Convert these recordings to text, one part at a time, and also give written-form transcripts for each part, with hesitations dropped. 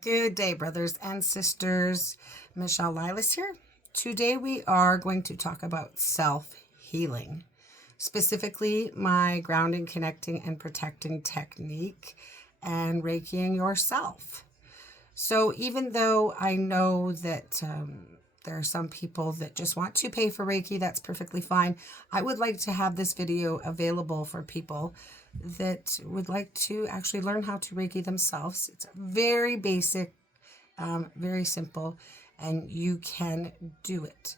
Good day, brothers and sisters. Michelle Lilas here. Today we are going to talk about self-healing, specifically my grounding, connecting, and protecting technique and Reikiing yourself. So even though I know that there are some people that just want to pay for Reiki, that's perfectly fine. I would like to have this video available for people that would like to actually learn how to Reiki themselves. It's very basic, very simple, and you can do it.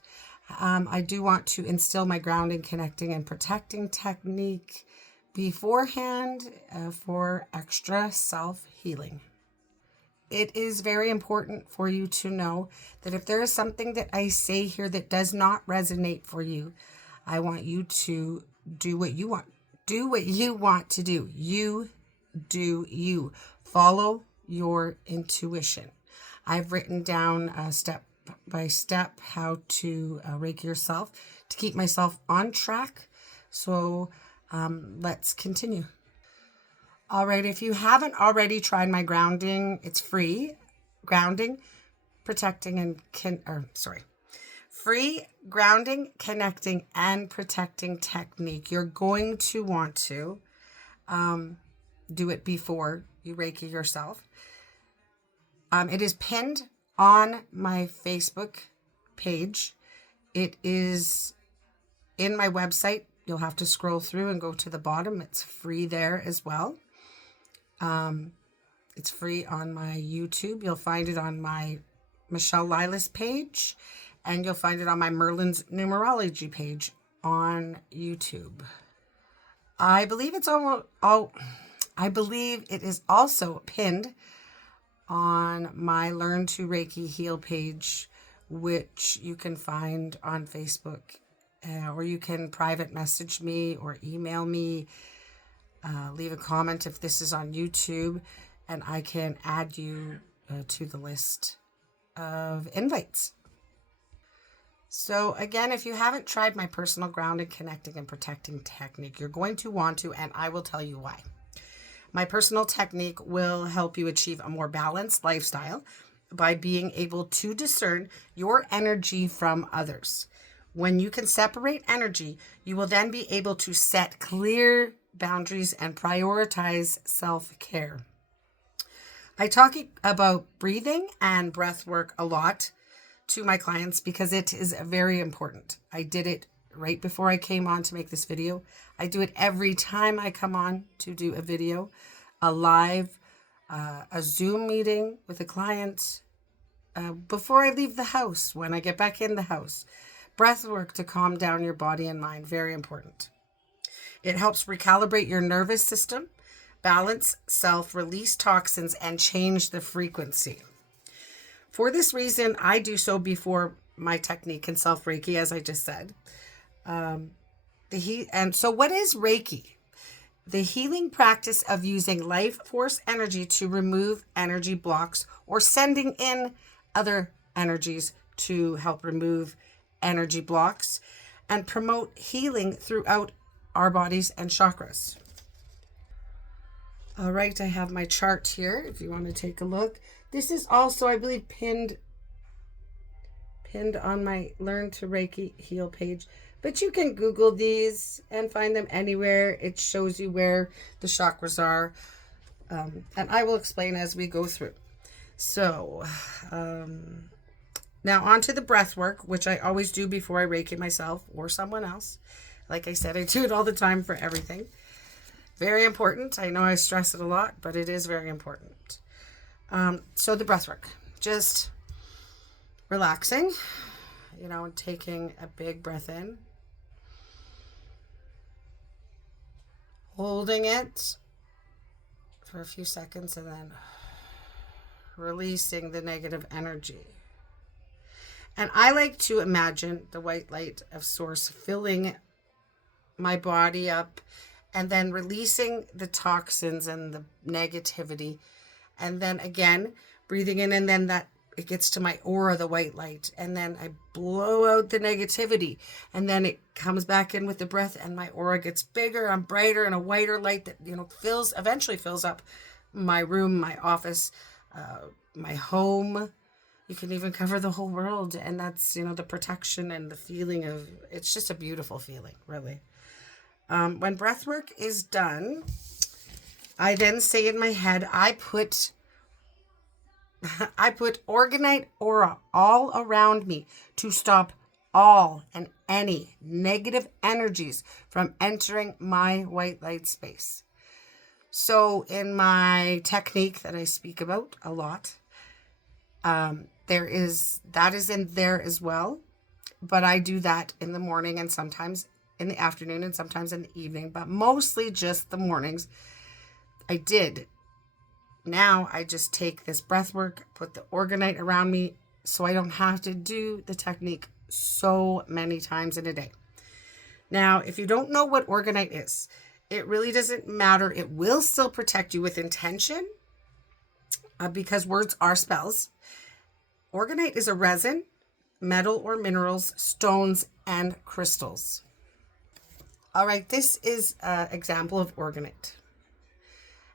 I do want to instill my grounding, connecting, and protecting technique beforehand for extra self-healing. It is very important for you to know that if there is something that I say here that does not resonate for you, I want you to do what you want. Do what you want to do. You do you. Follow your intuition. I've written down step by step how to Reiki yourself to keep myself on track. So let's continue. All right, if you haven't already tried my grounding, it's free. Grounding, protecting, and free grounding, connecting, and protecting technique. You're going to want to do it before you Reiki yourself. It is pinned on my Facebook page. It is in my website. You'll have to scroll through and go to the bottom. It's free there as well. It's free on my YouTube. You'll find it on my Michelle Lilas page, and you'll find it on my Merlins Numerology page on YouTube. I believe it is also pinned on my Learn to Reiki Heal page, which you can find on Facebook, or you can private message me or email me. Leave a comment if this is on YouTube, and I can add you to the list of invites. So again, if you haven't tried my personal grounding, connecting, and protecting technique, you're going to want to, and I will tell you why. My personal technique will help you achieve a more balanced lifestyle by being able to discern your energy from others. When you can separate energy, you will then be able to set clear boundaries and prioritize self-care. I talk about breathing and breath work a lot to my clients because it is very important. I did it right before I came on to make this video. I do it every time I come on to do a video, a live, a Zoom meeting with a client, before I leave the house, when I get back in the house. Breath work to calm down your body and mind, very important. It helps recalibrate your nervous system, balance self, release toxins, and change the frequency. For this reason, I do so before my technique and self-Reiki, as I just said. And so what is Reiki? The healing practice of using life force energy to remove energy blocks or sending in other energies to help remove energy blocks and promote healing throughout our bodies and chakras. All right, I have my chart here if you want to take a look. This is also, I believe, pinned on my Learn to Reiki Heal page, but you can Google these and find them anywhere. It shows you where the chakras are, and I will explain as we go through. So now on to the breath work, which I always do before I Reiki myself or someone else. Like I said, I do it all the time for everything. Very important. I know I stress it a lot, but it is very important. So the breath work, just relaxing, taking a big breath in, holding it for a few seconds, and then releasing the negative energy. And I like to imagine the white light of source filling my body up and then releasing the toxins and the negativity. And then again, breathing in, and then that it gets to my aura, the white light. And then I blow out the negativity. And then it comes back in with the breath, and my aura gets bigger and brighter and a whiter light that, eventually fills up my room, my office, my home. You can even cover the whole world. And that's, the protection and the feeling of, it's just a beautiful feeling, really. When breath work is done, I then say in my head, I put organite aura all around me to stop all and any negative energies from entering my white light space. So in my technique that I speak about a lot, that is in there as well. But I do that in the morning and sometimes in the afternoon and sometimes in the evening, but mostly just the mornings. I did. Now I just take this breath work, put the organite around me so I don't have to do the technique so many times in a day. Now, if you don't know what organite is, it really doesn't matter. It will still protect you with intention because words are spells. Organite is a resin, metal or minerals, stones, and crystals. All right, this is an example of organite.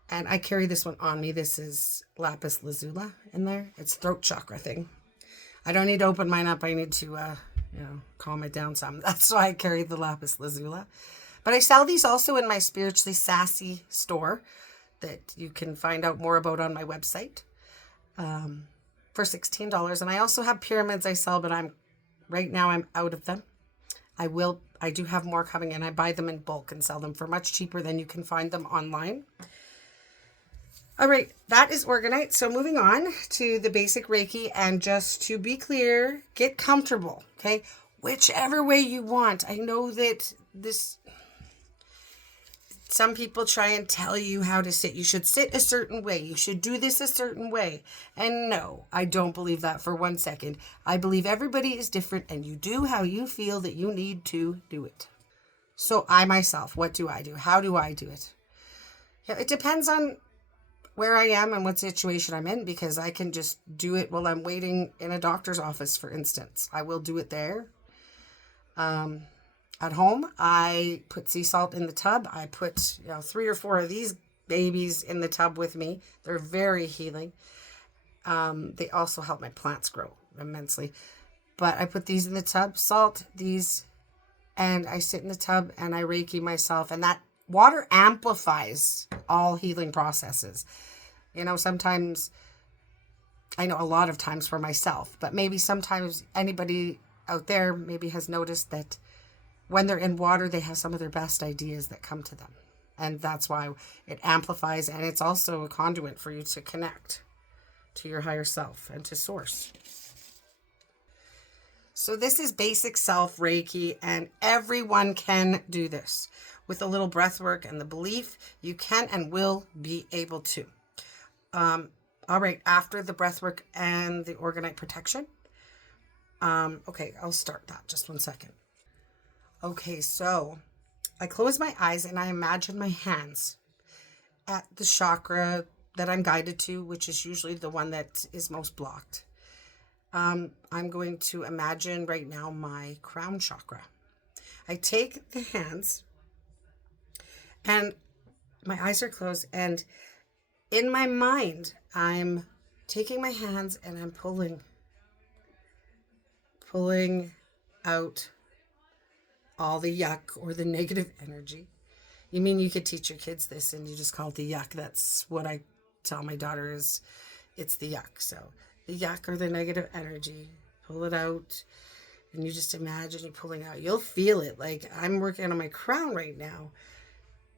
And I carry this one on me. This is lapis lazuli in there. It's throat chakra thing. I don't need to open mine up. I need to, calm it down some. That's why I carry the lapis lazuli. But I sell these also in my Spiritually Sassy store that you can find out more about on my website for $16. And I also have pyramids I sell, but right now I'm out of them. I do have more coming in. I buy them in bulk and sell them for much cheaper than you can find them online. All right, that is organite. So moving on to the basic Reiki, and just to be clear, get comfortable, okay? Whichever way you want. I know that some people try and tell you how to sit. You should sit a certain way. You should do this a certain way. And no, I don't believe that for 1 second. I believe everybody is different and you do how you feel that you need to do it. So I myself, what do I do? How do I do it? It depends on where I am and what situation I'm in, because I can just do it while I'm waiting in a doctor's office, for instance. I will do it there. At home, I put sea salt in the tub. I put 3 or 4 of these babies in the tub with me. They're very healing. They also help my plants grow immensely. But I put these in the tub, salt these, and I sit in the tub and I Reiki myself. And that water amplifies all healing processes. Sometimes, I know a lot of times for myself, but maybe sometimes anybody out there maybe has noticed that when they're in water, they have some of their best ideas that come to them. And that's why it amplifies, and it's also a conduit for you to connect to your higher self and to source. So this is basic self Reiki, and everyone can do this. With a little breath work and the belief, you can and will be able to. All right, after the breath work and the organite protection. Okay, I'll start that. Just 1 second. Okay, so I close my eyes and I imagine my hands at the chakra that I'm guided to, which is usually the one that is most blocked. I'm going to imagine right now my crown chakra. I take the hands and my eyes are closed, and in my mind, I'm taking my hands and I'm pulling out all the yuck or the negative energy. You could teach your kids this and you just call it the yuck. That's what I tell my daughter is it's the yuck. So the yuck or the negative energy, pull it out, and you just imagine you pulling out. You'll feel it. Like I'm working on my crown right now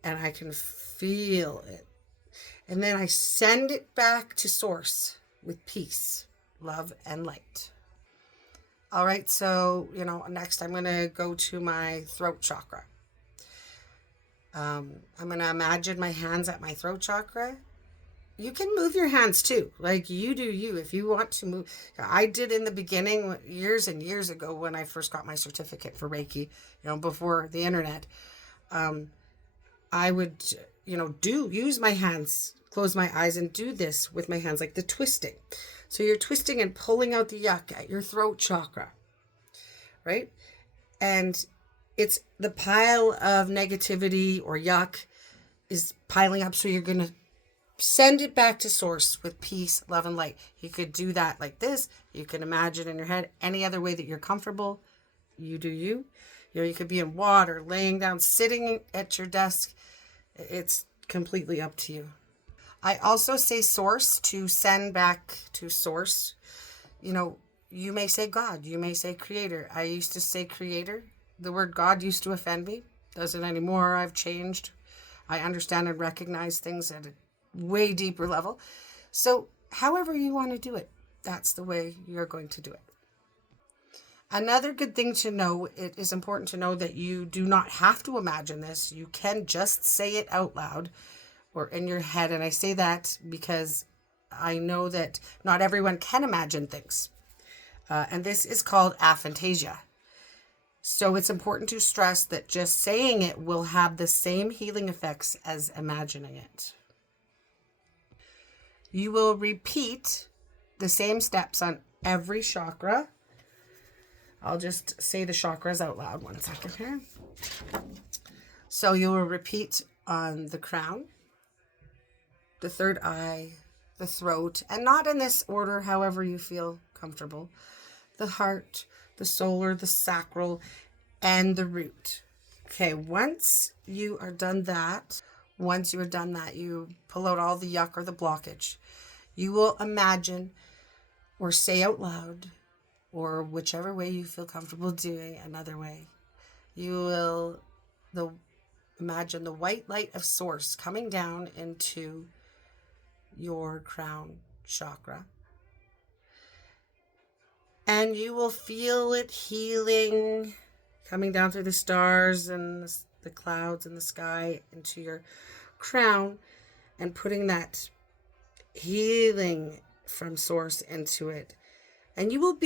and I can feel it. And then I send it back to source with peace, love, and light. All right, so, next I'm going to go to my throat chakra. I'm going to imagine my hands at my throat chakra. You can move your hands too, like you do you. If you want to move, I did in the beginning, years and years ago when I first got my certificate for Reiki, before the internet. I would, use my hands, close my eyes and do this with my hands, like the twisting. So you're twisting and pulling out the yuck at your throat chakra, right? And it's the pile of negativity or yuck is piling up. So you're going to send it back to source with peace, love, and light. You could do that like this. You can imagine in your head any other way that you're comfortable. You do you. You could be in water, laying down, sitting at your desk. It's completely up to you. I also say source to send back to source. You may say God. You may say creator. I used to say creator. The word God used to offend me. Doesn't anymore. I've changed. I understand and recognize things at a way deeper level. So however you want to do it, that's the way you're going to do it. Another good thing to know, it is important to know that you do not have to imagine this. You can just say it out loud or in your head. And I say that because I know that not everyone can imagine things. And this is called aphantasia. So it's important to stress that just saying it will have the same healing effects as imagining it. You will repeat the same steps on every chakra. I'll just say the chakras out loud 1 second here. So you will repeat on the crown, the third eye, the throat, and not in this order, however you feel comfortable. The heart, the solar, the sacral, and the root. Okay, once you are done that, you pull out all the yuck or the blockage. You will imagine or say out loud, or whichever way you feel comfortable doing, another way. You will imagine the white light of source coming down into your crown chakra. And you will feel it healing, coming down through the stars and the clouds and the sky into your crown, and putting that healing from source into it. And you will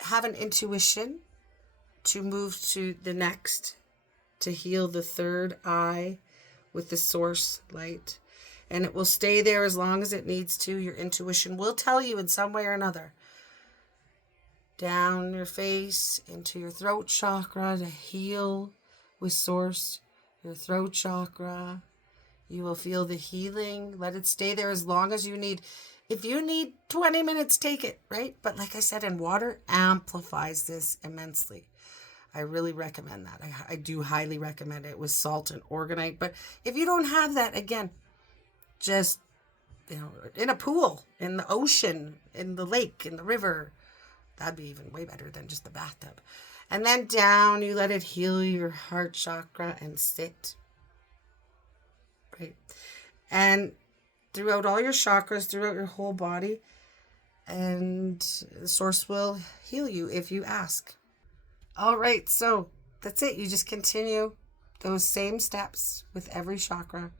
have an intuition to move to the next, to heal the third eye with the source light. And it will stay there as long as it needs to. Your intuition will tell you in some way or another. Down your face into your throat chakra to heal with source. Your throat chakra. You will feel the healing. Let it stay there as long as you need. If you need 20 minutes, take it, right? But like I said, and water amplifies this immensely. I really recommend that. I do highly recommend it with salt and organite. But if you don't have that, again, just, in a pool, in the ocean, in the lake, in the river, that'd be even way better than just the bathtub. And then down, you let it heal your heart chakra and sit. Right? And throughout all your chakras, throughout your whole body, and the source will heal you if you ask. All right, so that's it. You just continue those same steps with every chakra,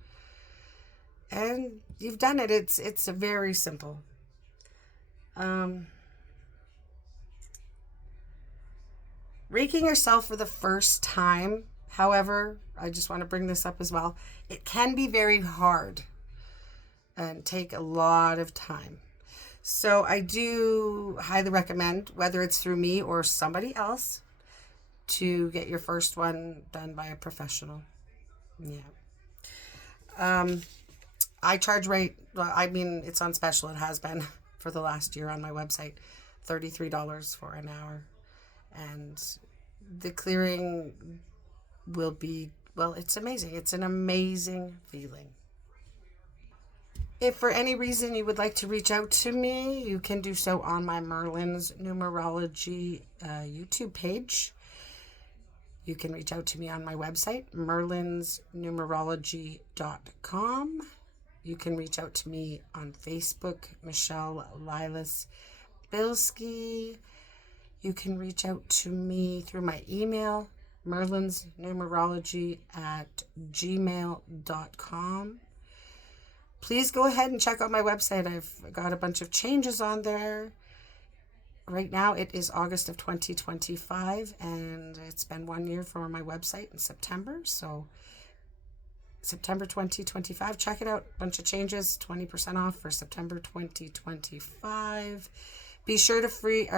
and you've done it. It's very simple. Reiking yourself for the first time, however, I just want to bring this up as well. It can be very hard and take a lot of time. So I do highly recommend, whether it's through me or somebody else, to get your first one done by a professional. Yeah. I charge it's on special. It has been for the last year on my website, $33 for an hour. And the clearing will be, it's amazing. It's an amazing feeling. If for any reason you would like to reach out to me, you can do so on my Merlins Numerology YouTube page. You can reach out to me on my website, merlinsnumerology.com. You can reach out to me on Facebook, Michelle Lilas Bilski. You can reach out to me through my email, merlinsnumerology@gmail.com. Please go ahead and check out my website. I've got a bunch of changes on there. Right now it is August of 2025, and it's been 1 year for my website in September. So September 2025, check it out. Bunch of changes, 20% off for September 2025. Be sure to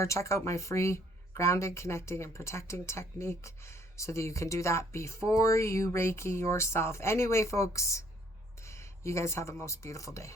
check out my free grounding, connecting, and protecting technique so that you can do that before you Reiki yourself. Anyway, folks, You guys have a most beautiful day.